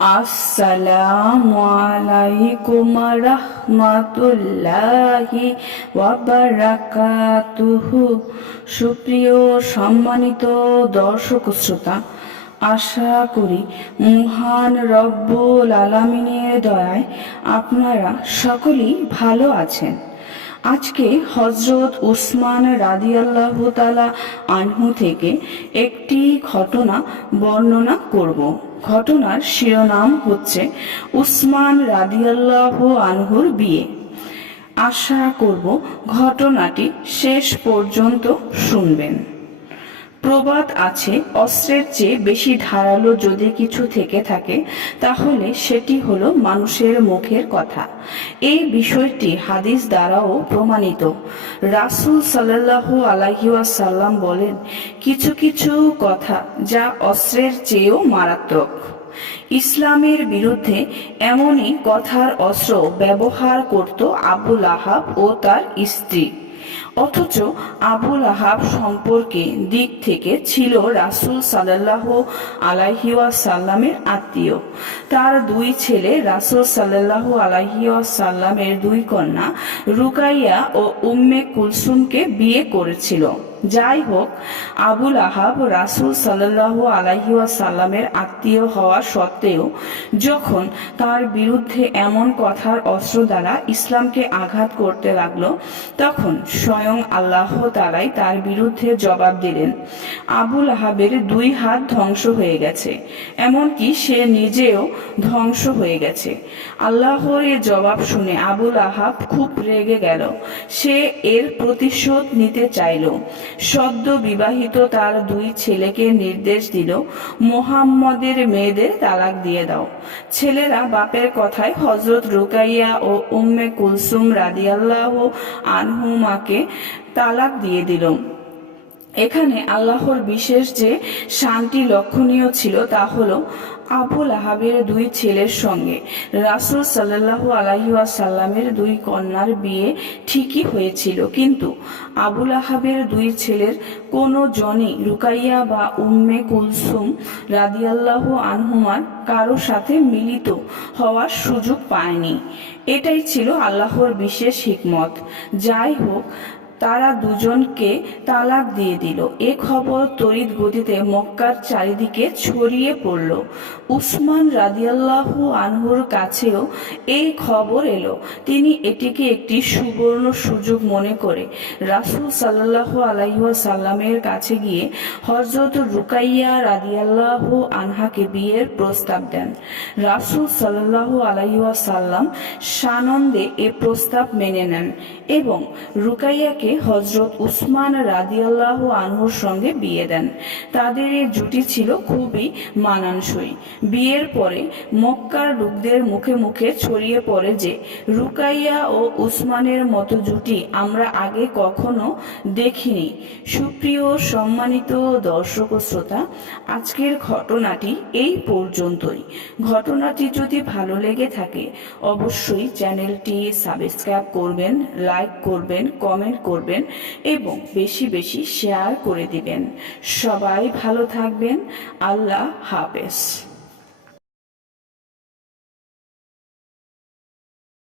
আসসালামু আলাইকুম রাহমাতুল্লাহি ওয়া বারাকাতুহু। সুপ্রিয় সম্মানিত দর্শক শ্রোতা, আশা করি মহান রব্বুল আলামিনের দয়ায় আপনারা সকলেই ভালো আছেন। আজকে হযরত উসমান রাদিয়াল্লাহু তাআলা আনহু থেকে একটি ঘটনা বর্ণনা করব। ঘটনার শিরোনাম হচ্ছে উসমান রাদিয়াল্লাহু আনহুর বিয়ে। আশা করব ঘটনাটি শেষ পর্যন্ত শুনবেন। প্রবাদ আছে, অস্ত্রের চেয়ে বেশি ধারালো যদি কিছু থেকে থাকে তাহলে সেটি হলো মানুষের মুখের কথা। এই বিষয়টি হাদিস দ্বারাও প্রমাণিত। রাসূল সাল্লাল্লাহু আলাইহি ওয়াসাল্লাম বলেন, কিছু কিছু কথা যা অস্ত্রের চেয়েও মারাত্মক। ইসলামের বিরুদ্ধে এমনই কথার অস্ত্র ব্যবহার করত আবু লাহাব ও তার স্ত্রী, অথচ আবু লাহাব সম্পর্কে দিক থেকে ছিল রাসূল সাল্লাল্লাহু আলাইহি ওয়াসাল্লামের আত্মীয়। তার দুই ছেলে রাসূল সাল্লাল্লাহু আলাইহি ওয়াসাল্লামের দুই কন্যা রুকাইয়া ও উম্মে কুলসুমকে বিয়ে করেছিল। যাই হোক, আবু লাহাব রাসূল সাল্লাল্লাহু আলাইহি ওয়াসাল্লামের আত্মীয় হওয়া সত্ত্বেও যখন তার বিরুদ্ধে এমন কথার অস্ত্র দ্বারা ইসলামকে আঘাত করতে লাগলো, তখন স্বয়ং আল্লাহ তাআলাই তার বিরুদ্ধে জবাব দিলেন। আবু লাহাবের দুই হাত ধ্বংস হয়ে গেছে, এমনকি সে নিজেও ধ্বংস হয়ে গেছে। আল্লাহর এর জবাব শুনে আবু লাহাব খুব রেগে গেল। সে এর প্রতিশোধ নিতে চাইল। সদ্য বিবাহিত তার দুই ছেলেকে নির্দেশ দিল, মুহাম্মদের মেয়েদের তালাক দিয়ে দাও। ছেলেরা বাপের কথায় হযরত রুকাইয়া ও উম্মে কুলসুম রাদিয়াল্লাহু আনহুমাকে তালাক দিয়ে দিল। এখানে আল্লাহর বিশেষ যে শান্তি লক্ষণীয় ছিল তা হলো, আবু লাহাবের দুই ছেলের সঙ্গে রাসূল সাল্লাল্লাহু আলাইহি ওয়াসাল্লামের দুই কন্যার বিয়ে ঠিকই হয়েছিল, কিন্তু আবু লাহাবের দুই ছেলের কোনো জনই রুকাইয়া বা উম্মে কুলসুম রাদিয়াল্লাহু আনহুমার কারো সাথে মিলিত হওয়ার সুযোগ পায়নি। এটাই ছিল আল্লাহর বিশেষ হিকমত। যাই হোক, তারা দুজনকে তালাক দিয়ে দিল। এ খবর তড়িৎ গতিতে মক্কার চারিদিকে ছড়িয়ে পড়ল। উসমান রাদিয়াল্লাহু আনহুর কাছেও এই খবর এলো। তিনি এটিকে একটি সুবর্ণ সুযোগ মনে করে রাসূল সাল্লাল্লাহু আলাইহি ওয়াসাল্লামের কাছে গিয়ে হযরত রুকাইয়া রাদিয়াল্লাহু আনহাকে বিয়ের প্রস্তাব দেন। রাসূল সাল্লাল্লাহু আলাইহি ওয়াসাল্লাম সানন্দে এ প্রস্তাব মেনে নেন এবং রুকাইয়াকে হযরত উসমান রাদিয়াল্লাহু আনহুর সঙ্গে বিয়ে দেন। তাদের এই জুটি ছিল খুবই মানানসই। বিয়ের পরে মক্কার লোকদের মুখে মুখে ছড়িয়ে পড়ে যে রুকাইয়া ও উসমানের মতো জুটি আমরা আগে কখনো দেখিনি। সুপ্রিয় সম্মানিত দর্শক ও শ্রোতা, আজকের ঘটনাটি এই পর্যন্তই। ঘটনাটি যদি ভালো লেগে থাকে অবশ্যই চ্যানেলটি সাবস্ক্রাইব করবেন, লাইক করবেন, কমেন্ট করবেন এবং বেশি বেশি শেয়ার করে দিবেন। সবাই ভালো থাকবেন। আল্লাহ হাফেজ।